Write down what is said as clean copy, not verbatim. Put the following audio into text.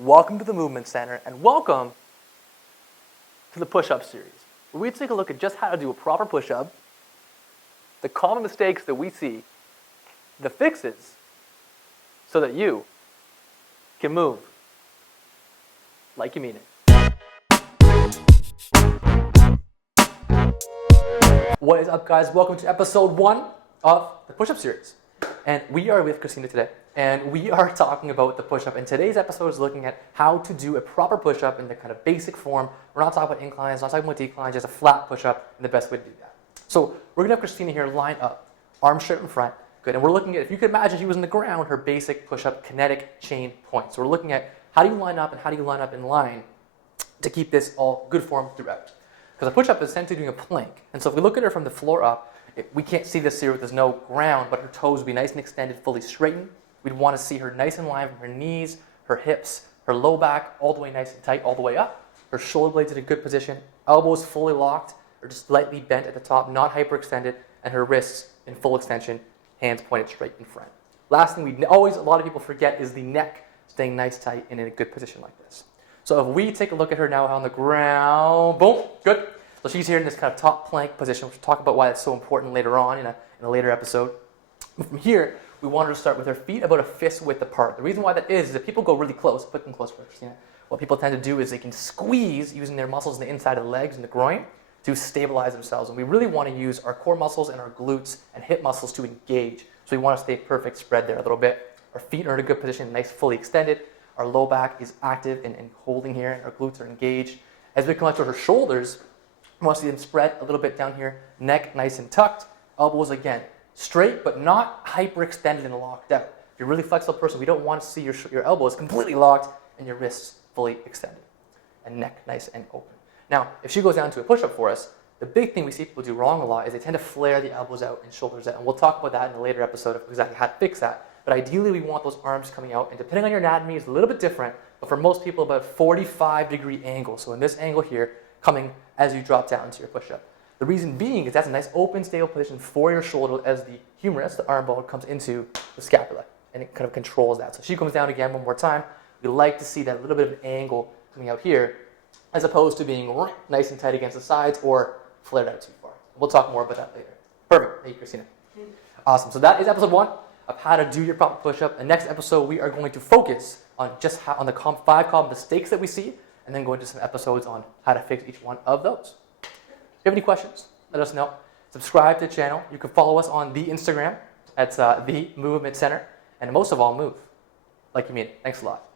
Welcome to the Movement Center, and welcome to the push-up series, where we take a look at just how to do a proper push-up, the common mistakes that we see, the fixes, so that you can move like you mean it. What is up, guys? Welcome to episode 1 of the push-up series. And we are with Christina today, and we are talking about the push-up. And today's episode is looking at how to do a proper push-up in the kind of basic form. We're not talking about inclines, not talking about declines, just a flat push-up and the best way to do that. So we're gonna have Christina here line up, arms straight in front. Good, and we're looking at, if you could imagine she was in the ground, her basic push-up kinetic chain points. So we're looking at how do you line up and how do you line up in line to keep this all good form throughout. Because a push-up is essentially doing a plank. And so if we look at her from the floor up, we can't see this here, there's no ground, but her toes would be nice and extended, fully straightened. We'd want to see her nice and line from her knees, her hips, her low back, all the way nice and tight, all the way up. Her shoulder blades in a good position, elbows fully locked, or just slightly bent at the top, not hyperextended, and her wrists in full extension, hands pointed straight in front. Last thing a lot of people forget is the neck staying nice, tight, and in a good position like this. So if we take a look at her now on the ground, boom, good. So she's here in this kind of top plank position. We'll talk about why that's so important later on in a later episode. But from here, we want her to start with her feet about a fist width apart. The reason why that is if people go really close, put them close for Christina. What people tend to do is they can squeeze using their muscles in the inside of the legs and the groin to stabilize themselves. And we really want to use our core muscles and our glutes and hip muscles to engage. So we want to stay perfect spread there a little bit. Our feet are in a good position, nice, fully extended. Our low back is active and holding here, and our glutes are engaged. As we come up to her shoulders, we want to see them spread a little bit down here, neck nice and tucked, elbows again straight but not hyperextended and locked out. If you're a really flexible person, we don't want to see your elbows completely locked and your wrists fully extended, and neck nice and open. Now, if she goes down to a push-up for us, the big thing we see people do wrong a lot is they tend to flare the elbows out and shoulders out, and we'll talk about that in a later episode of exactly how to fix that. But ideally, we want those arms coming out, and depending on your anatomy, it's a little bit different, but for most people, about a 45-degree angle. So in this angle here, coming as you drop down into your push-up. The reason being is that's a nice open, stable position for your shoulder as the humerus, the arm bone, comes into the scapula, and it kind of controls that. So she comes down again one more time. We like to see that little bit of an angle coming out here, as opposed to being nice and tight against the sides or flared out too far. We'll talk more about that later. Perfect. Thank you, Christina. Awesome. So that is episode 1 of how to do your proper push-up. The next episode, we are going to focus on just how, on the 5 common mistakes that we see, and then go into some episodes on how to fix each one of those. If you have any questions, let us know. Subscribe to the channel. You can follow us on the Instagram. That's the Movement Center. And most of all, move like you mean it. Thanks a lot.